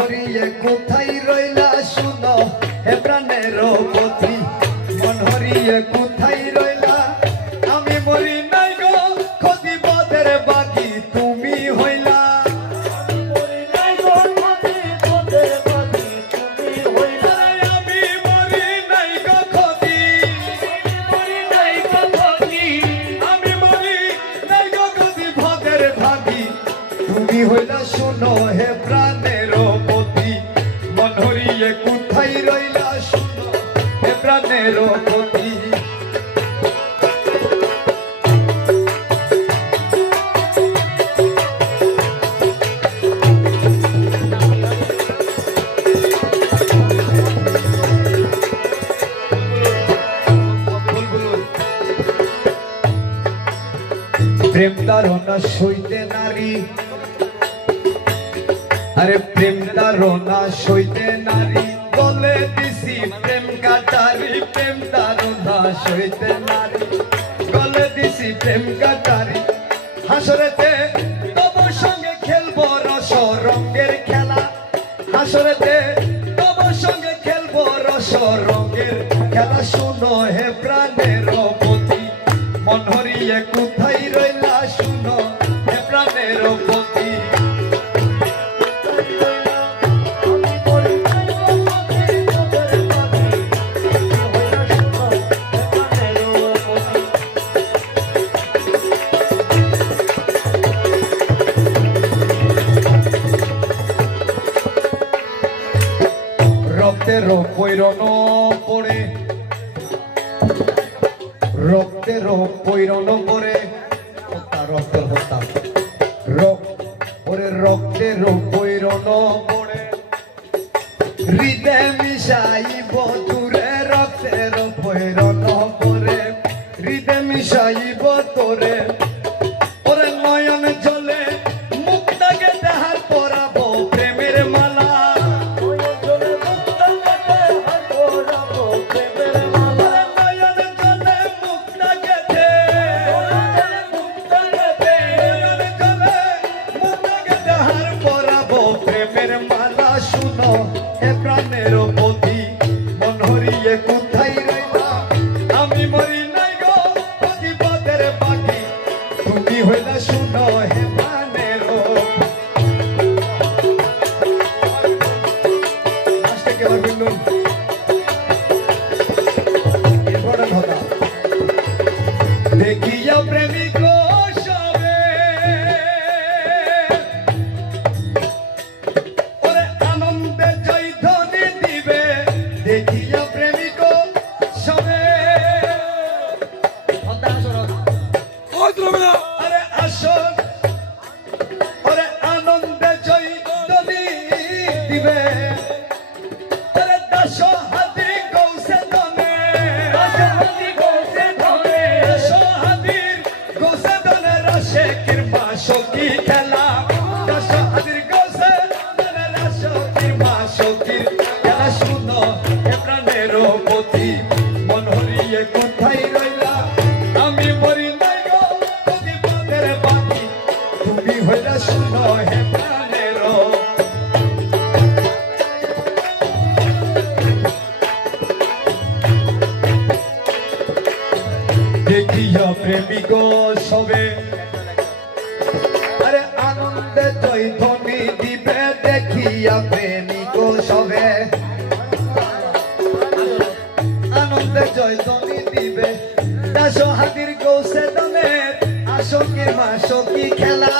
হরিয়ে কোথায় রইলা শুনো হে প্রাণের পতি মন হরিয়ে কোথায় রইলা আমি মরি নাই গো ক্ষতি পথের বাকি তুমি হইলা হইলা শুনো হে প্রাণের পতি মন হরিয়ে কোথায় রইলা শুনো হে প্রাণের পতি প্রেম তারণা সইতে নারী আরে প্রেম তারণা সইতে নারী বলে দিছি প্রেম কাটারি প্রেম তারণা সইতে নারী বলে দিছি প্রেম কাটারি হাসরেতে তোমার সঙ্গে খেলবো রস রঙের খেলা হাসরেতে তোমার সঙ্গে খেলবো রস রঙের খেলা শুনো হে প্রাণের পতি মন হরিয়ে কোথায় রইলা শুনো হে প্রাণের পতি রক্তের পৈরন পড়ে রক্তের পৈরন পড়ে রক্তের হত্যা রক্তের পৈরন পড়ে হৃদয় মিশাইব তোরে রক্তের পৈরন পড়ে হৃদয় মিশাইব তোরে ওরে নয়ন জলে মুক্তাকে দেহার পরাবো প্রেমের মালা শুনো হে প্রাণের পতি মন হরিয়ে কোথায় রইলা আমি মরি নাই গো পতি পদের বাকি তুমি হইলা শুনো হে প্রাণের দেখিয়া প্রেমিক দেখিয়া প্রেমিক সবে আরে আসন ওরে আনন্দে জয় দলি দিবে ওরে দাস হাতি গৌসে দনে গৌসে দনে রাশে কিরমা সখী খেলা দাস হাতির গৌসে দনে রাশ কিরমা সখীর খেলা শুনো পতি মন হরিয়ে কোথায় রইলা আমি মরি নাই গো পতি পদের বাকি তুমি হইলা শুনো হে প্রাণের দেখিয়া প্রেমিক সবে আরে আনন্দে জয় ধ্বনি দিবে দেখিয়া প্রেমিক সবে আনন্দে জয় ধ্বনি দিবে দাস হাতির গৌসে দনের আসকি মা সখী খেলা